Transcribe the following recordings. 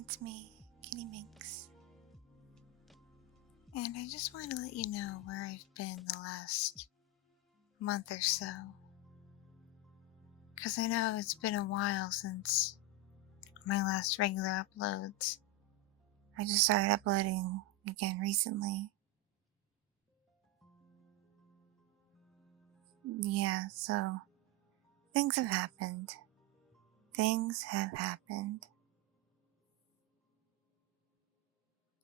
it's me, Kitty Minx. And I just want to let you know where I've been the last month or so. Because I know it's been a while since my last regular uploads. I just started uploading again recently. Yeah, so things have happened. Things have happened.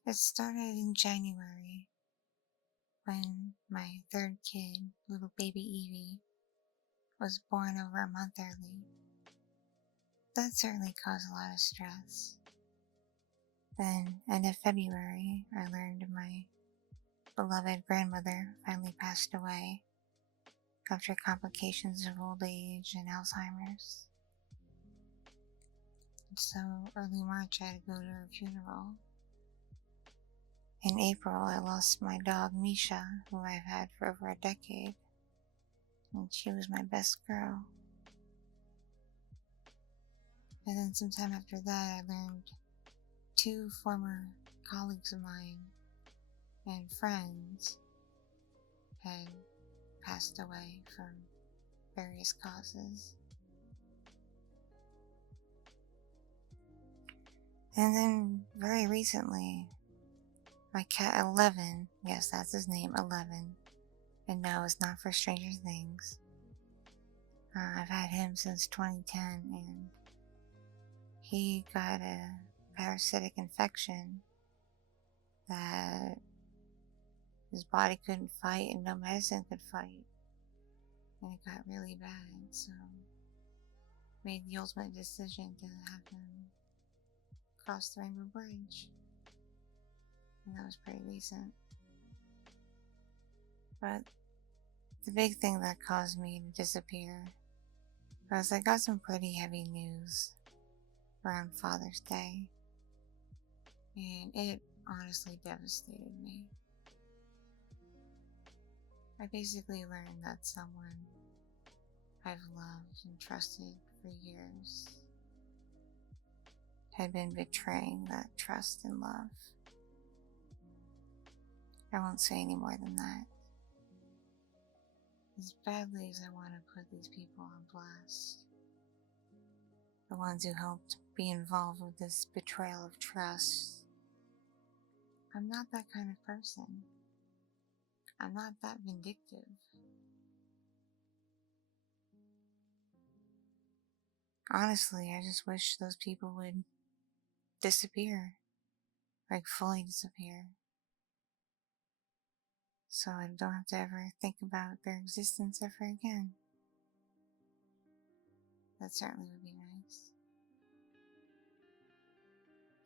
It started in January when my third kid, little baby Evie, was born over a month early. That certainly caused a lot of stress. Then, end of February, I learned my beloved grandmother finally passed away after complications of old age and Alzheimer's. So, early March, I had to go to her funeral. In April, I lost my dog Misha, who I've had for over a decade, and she was my best girl. And then sometime after that, I learned 2 former colleagues of mine and friends had passed away from various causes. And then very recently, my cat 11, yes, that's his name, 11, and no, it's not for Stranger Things. I've had him since 2010, and he got a parasitic infection that his body couldn't fight and no medicine could fight. And it got really bad, so made the ultimate decision to have him cross the Rainbow Bridge. And that was pretty recent. But the big thing that caused me to disappear was I got some pretty heavy news around Father's Day. And it honestly devastated me. I basically learned that someone I've loved and trusted for years had been betraying that trust and love. I won't say any more than that. As badly as I want to put these people on blast, the ones who helped be involved with this betrayal of trust, I'm not that kind of person. I'm not that vindictive. Honestly, I just wish those people would disappear, like fully disappear, so I don't have to ever think about their existence ever again. That certainly would be nice.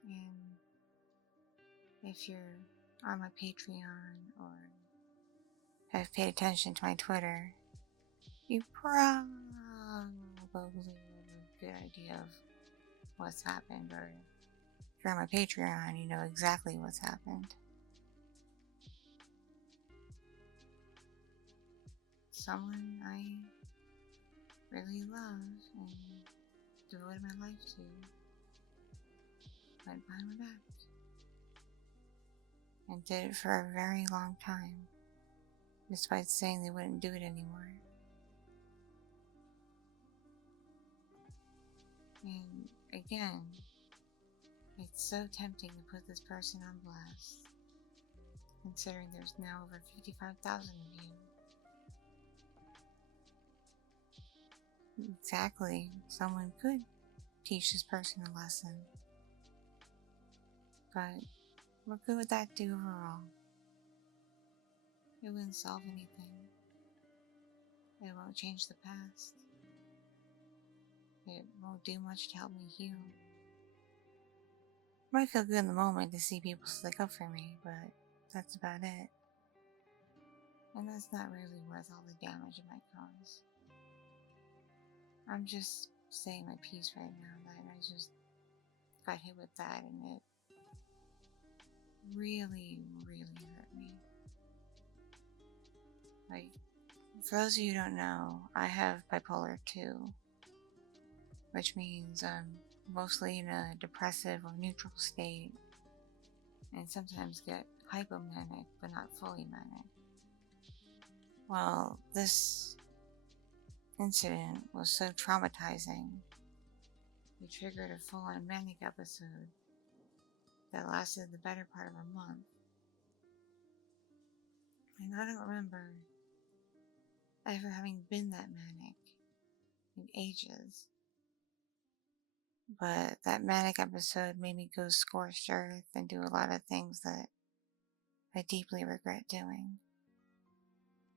And if you're on my Patreon or have paid attention to my Twitter, you probably have a good idea of what's happened, or if you're on my Patreon, you know exactly what's happened. Someone I really love and devoted my life to went behind my back and did it for a very long time, despite saying they wouldn't do it anymore. And again, it's so tempting to put this person on blast, considering there's now over 55,000 of you. Exactly, someone could teach this person a lesson, but what good would that do overall? It wouldn't solve anything. It won't change the past. It won't do much to help me heal. It might feel good in the moment to see people stick up for me, but that's about it. And that's not really worth all the damage it might cause. I'm just saying my piece right now that I just got hit with that, and it really, really hurt me. Like, for those of you who don't know, I have bipolar 2, which means I'm mostly in a depressive or neutral state, and sometimes get hypomanic but not fully manic. Well, this incident was so traumatizing, it triggered a full-on manic episode that lasted the better part of a month. And I don't remember ever having been that manic in ages. But that manic episode made me go scorched earth and do a lot of things that I deeply regret doing.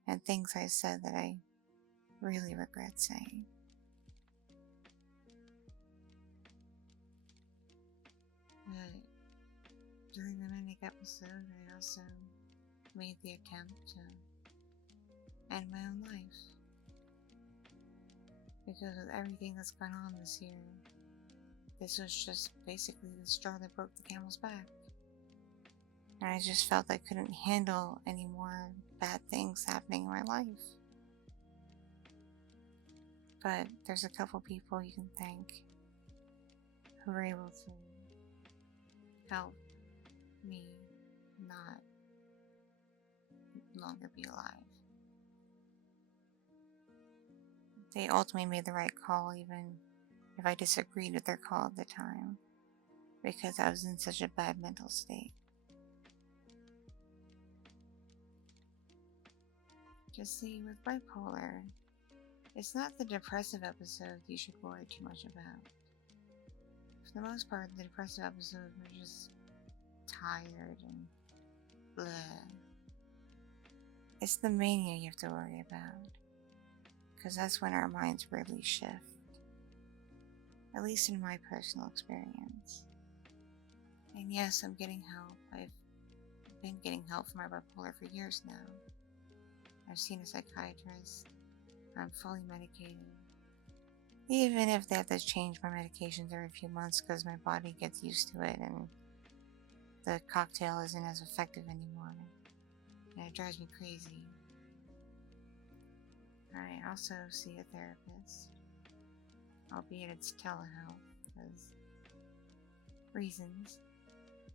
And things I said that I really regret saying. But during the manic episode, I also made the attempt to end my own life. Because with everything that's gone on this year, this was just basically the straw that broke the camel's back. And I just felt I couldn't handle any more bad things happening in my life. But there's a couple people you can thank who were able to help me not longer be alive. They ultimately made the right call, even if I disagreed with their call at the time, because I was in such a bad mental state. Just see, with bipolar, it's not the depressive episode you should worry too much about. For the most part, the depressive episodes were just tired and bleh. It's the mania you have to worry about, because that's when our minds really shift. At least in my personal experience. And yes, I'm getting help. I've been getting help for my bipolar for years now. I've seen a psychiatrist. I'm fully medicated. Even if they have to change my medications every few months because my body gets used to it and the cocktail isn't as effective anymore. And it drives me crazy. I also see a therapist, albeit it's telehealth because reasons,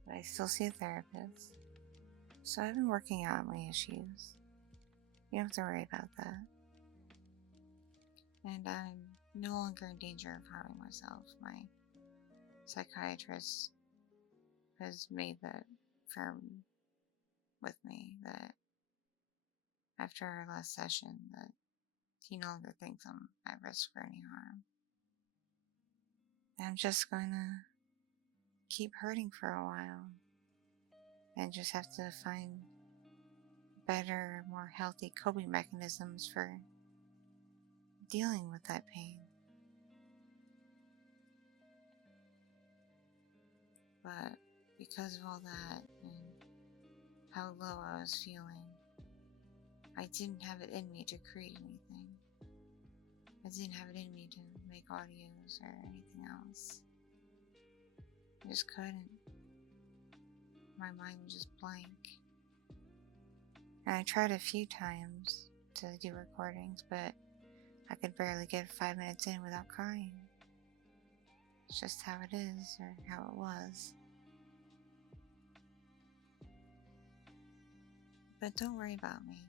but I still see a therapist. So I've been working out my issues. You don't have to worry about that. And I'm no longer in danger of harming myself. My psychiatrist has made that firm with me that after our last session that he no longer thinks I'm at risk for any harm. I'm just going to keep hurting for a while and just have to find better, more healthy coping mechanisms for dealing with that pain. But because of all that and how low I was feeling, I didn't have it in me to create anything. I didn't have it in me to make audios or anything else. I just couldn't. My mind was just blank. And I tried a few times to do recordings, but I could barely get 5 minutes in without crying. It's just how it is, or how it was. But don't worry about me.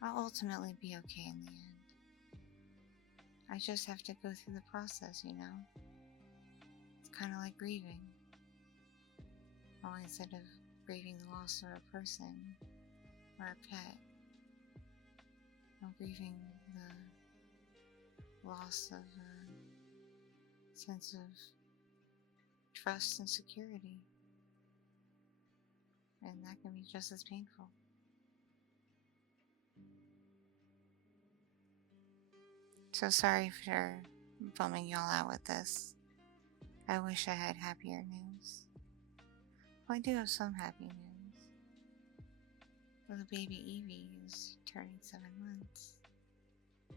I'll ultimately be okay in the end. I just have to go through the process, you know? It's kind of like grieving. Only instead of grieving the loss of a person or a pet, I'm grieving the loss of a sense of trust and security. And that can be just as painful. So sorry for bumming y'all out with this. I wish I had happier news. Well, I do have some happy news. Little baby Evie is turning 7 months.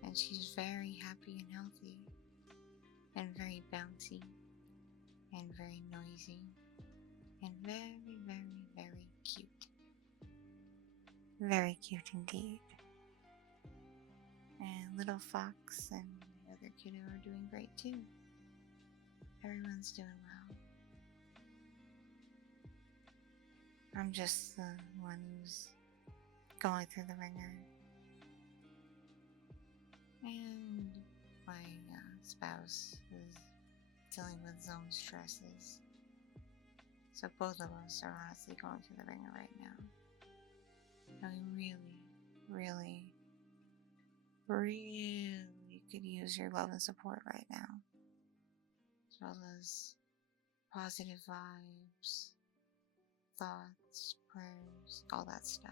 And she's very happy and healthy. And very bouncy. And very noisy. And very, very, very cute. Very cute indeed. And little Fox and the other kiddo are doing great too. Everyone's doing well. I'm just the one who's going through the ringer. And my spouse is dealing with his own stresses. So both of us are honestly going through the ringer right now. And we really could use your love and support right now. As well as positive vibes, thoughts, prayers, all that stuff.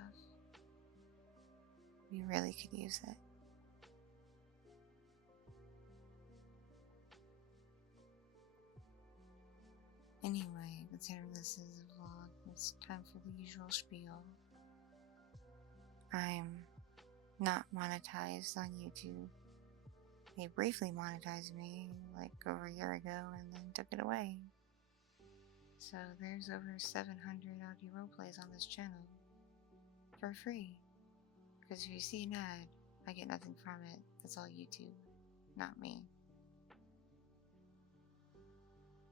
We really could use it. Anyway, considering this is a vlog, it's time for the usual spiel. I'm not monetized on YouTube. They briefly monetized me like over a year ago and then took it away. So there's over 700 audio roleplays on this channel for free. Because if you see an ad, I get nothing from it. That's all YouTube, not me.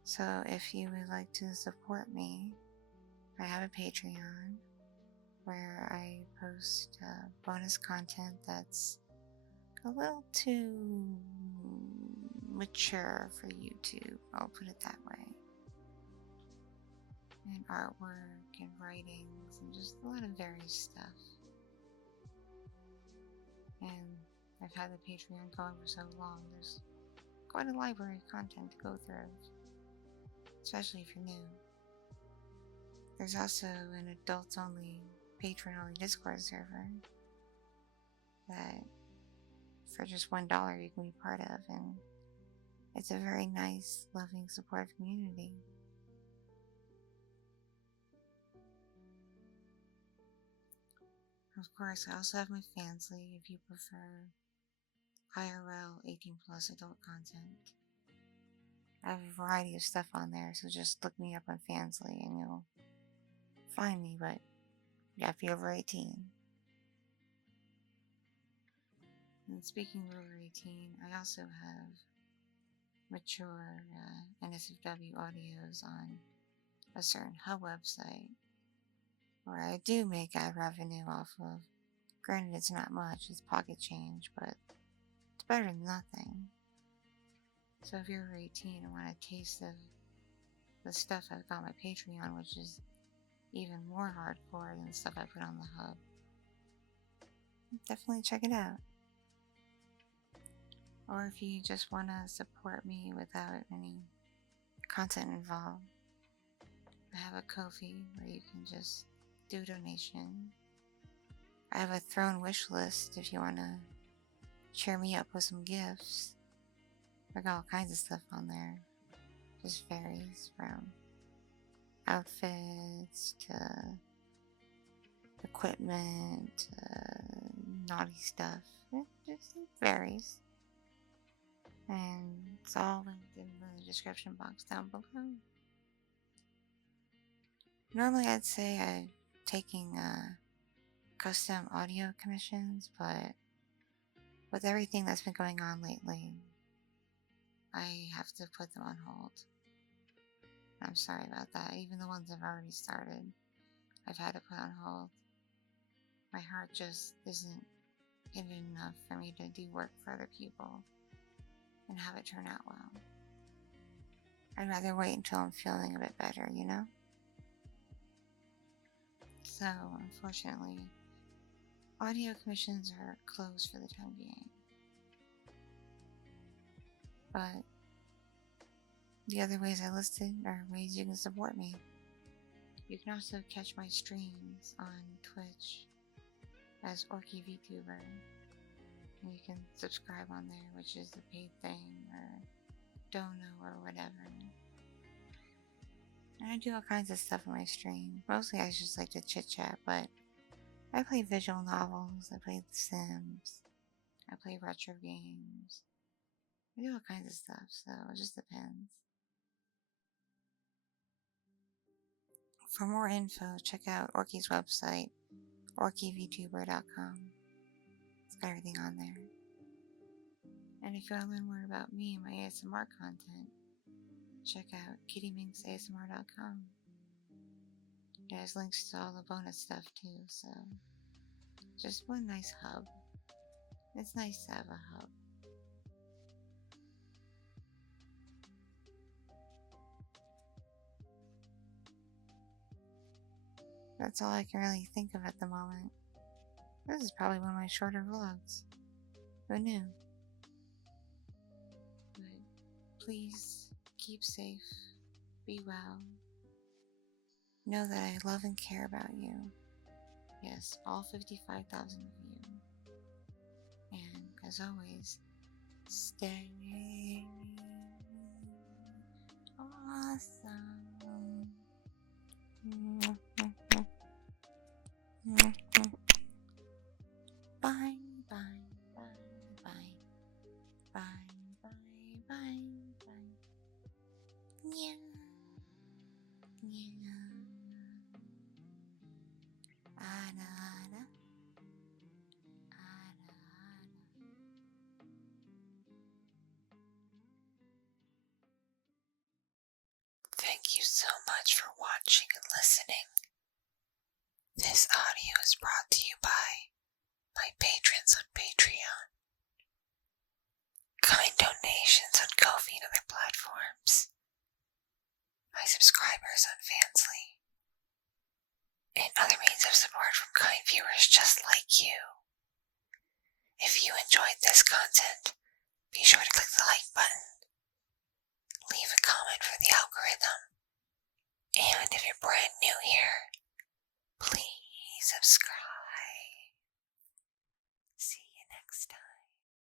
So if you would like to support me, I have a Patreon where I post bonus content that's a little too mature for YouTube, I'll put it that way. And artwork and writings and just a lot of various stuff. And I've had the Patreon going for so long, there's quite a library of content to go through, especially if you're new. There's also an adults-only, patron-only Discord server that for just $1 you can be part of, and it's a very nice, loving, supportive community. Of course, I also have my Fansly if you prefer IRL 18+ adult content. I have a variety of stuff on there, so just look me up on Fansly and you'll find me, but you have to be over 18. And speaking of over 18, I also have mature NSFW audios on a certain hub website where I do make ad revenue off of. Granted, it's not much, it's pocket change, but it's better than nothing. So if you're over 18 and want a taste of the stuff I've got on my Patreon, which is even more hardcore than the stuff I put on the hub, definitely check it out. Or if you just want to support me without any content involved, I have a Ko-fi where you can just do a donation. I have a throne wish list if you want to cheer me up with some gifts. I got all kinds of stuff on there. Just varies from outfits to equipment to naughty stuff. It just varies. And it's all linked in the description box down below. Normally I'd say I'm taking custom audio commissions, but with everything that's been going on lately, I have to put them on hold. I'm sorry about that. Even the ones I've already started, I've had to put on hold. My heart just isn't in it enough for me to do work for other people and have it turn out well. I'd rather wait until I'm feeling a bit better, you know? So, unfortunately, audio commissions are closed for the time being. But the other ways I listed are ways you can support me. You can also catch my streams on Twitch as Orky Vtuber. And you can subscribe on there, which is the paid thing, or dono, or whatever. And I do all kinds of stuff on my stream. Mostly I just like to chit chat, but I play visual novels, I play The Sims, I play retro games. I do all kinds of stuff, so it just depends. For more info, check out Orky's website, orkyvtuber.com. It's got everything on there. And if you want to learn more about me and my ASMR content, check out KittiMinxASMR.com. There's links to all the bonus stuff too, so just one nice hub. It's nice to have a hub. That's all I can really think of at the moment. This is probably one of my shorter vlogs. Who knew? But please keep safe, be well. Know that I love and care about you. Yes, all 55,000 of you. And as always, stay awesome. Bye, bye, bye, bye, bye, bye, bye, bye. Yeah, yeah. Ada, ada, ada, ada. Thank you so much for watching and listening. This audio is brought to you by my patrons on Patreon, kind donations on Ko-fi and other platforms, my subscribers on Fansly, and other means of support from kind viewers just like you. If you enjoyed this content, be sure to click the like button